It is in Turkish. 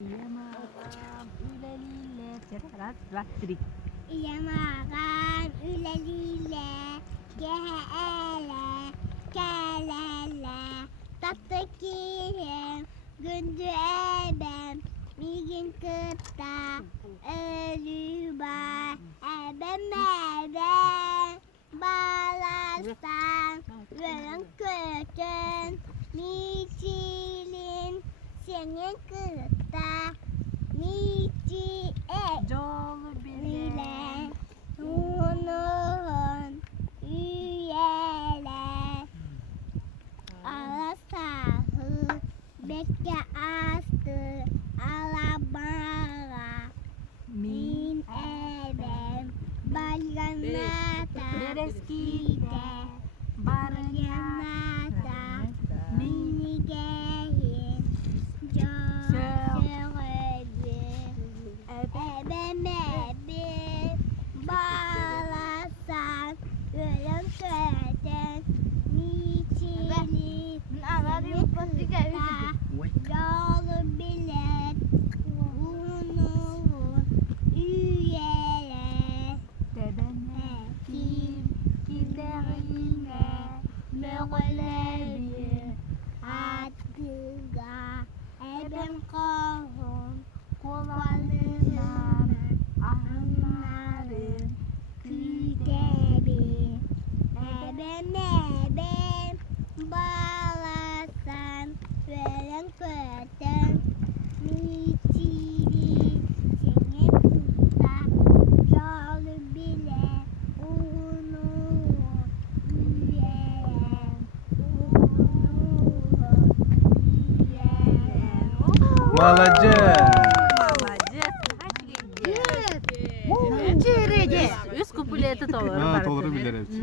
Yamagam üleliyle cerat vatrik. Yamagam üleliyle gehele kelele tatlı kirim gündü ebem migin kıtta ölüba ebem ebem balastan veren kötün miçilin senin kıtta miçi Jolu bile bile unun üyeler alasahı bekle astı alabara min evem balganata bereskide balganata mini gehin Ebem ebem balasan ölüm söyleden niçili yolu bilet unun üyeler tebene kim giderine möğlebi atıga ebem kahun kolanınan ahınların Kütebi ebem ebem balasan veren köten miçili seni tuta yolu bile unun üyeler Молодец! Молодец. Üç kupleti doğru. Ha, doğru bilir hepsi.